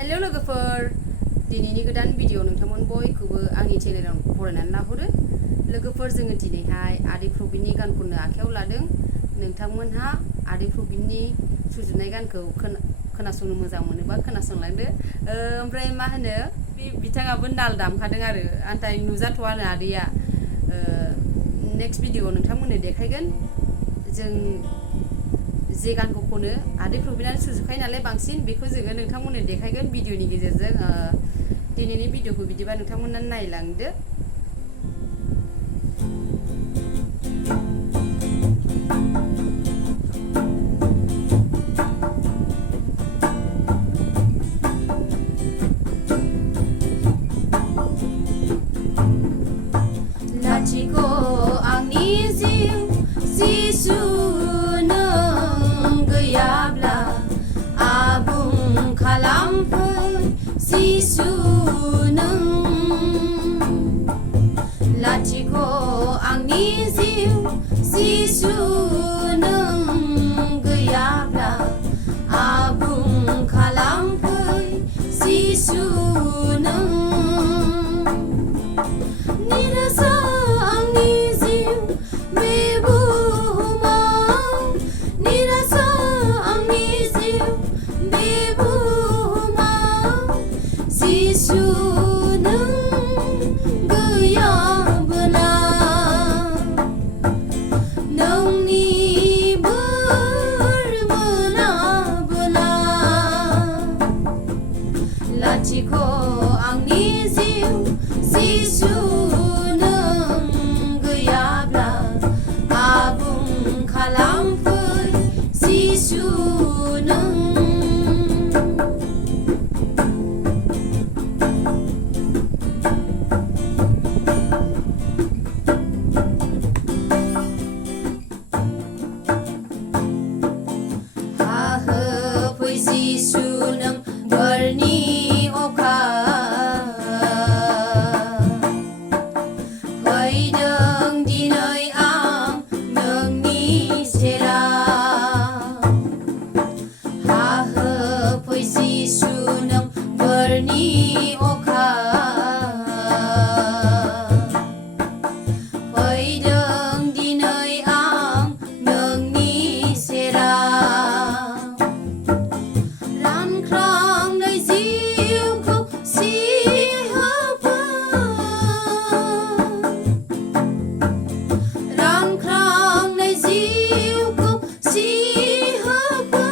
hello लोगोफोर दिनैनि गोदान भिडिअ नोंथांमोन बयखौबो आंनि चेनेलाव फरायनानै लाहरो लोगोफोर जोङो दिनैहाय आदै प्रबिननि गान खननो आखायाव लादों नोंथांमोनहा आदै प्रबिननि सुजुनाय गानखौ खोनासंनो मोजां मोनोबा खोनासंलांदो ओमफ्राय मा होनो बिथाङाबो नाल दामखादों आरो नाथाय नुजाथ'आनो आदैया नेक्स्ट भिडिअ नोंथांमोननो देखायगोन जों जे गानखौ खनो आदै प्रबिनानो सुजुखायो नालाय बांसिन बेखौ जोङो नोंथांमोननो देखायगोन भिडिअनि गेजेरजों दिनैनि भिडिअखौ बिदिबा नोंथांमोनना नायलांदो लाथिख' आंनि जिउ जिसु गैयाब्ला आबुं खालामफै जिसु नों लाथिख' आंनि जिउ जिसु नों गैयाब्ला आबुं खालामफै जिसु नों निराशा आंनि जिउ बे बुहुमाव निराशा आंनि जिउ बे बुहुमाव जिसु नों गैयाब्ला नोंनि बोर मोनाब्ला लाथिख' आंनि जिउ जिसु नों गैयाब्ला आबुं खालामफै जिसु नों हाहोफै जिसु नों बोरनि अखा फैदों दिनै आं नोंनि सेराव हाहोफै जिसु नों बोरनि अखा फैदों दिनै आं नोंनि सेराव रानख्रांनाय जिउखौ सिहोफै रानख्रांनाय जिउखौ सिहोफै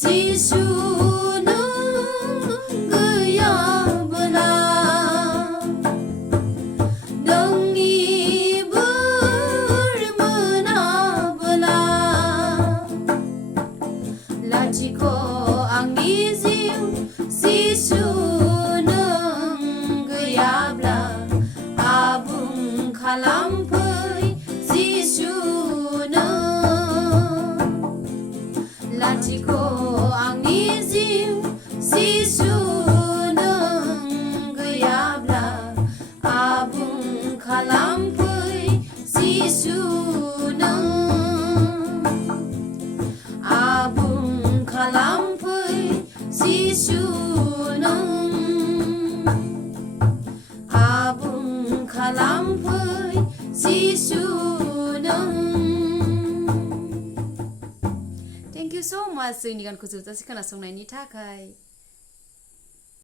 जिसु नों गैयाब्ला नोंनि बोर मोनाब्ला लाथिख' आंनि जिउ जिसु नों गैयाब्ला आबुं खालामफै जिसु लाथिख' आंनि जिउ जिसु नों गैयाब्ला आबुं खालामफै जिसु नों आबुं खालामफै जिसु नों आबुं खालामफै जिसु नों Thank you so much जोंनि गानखौ जोबजासे खोनासंनायनि थाखाय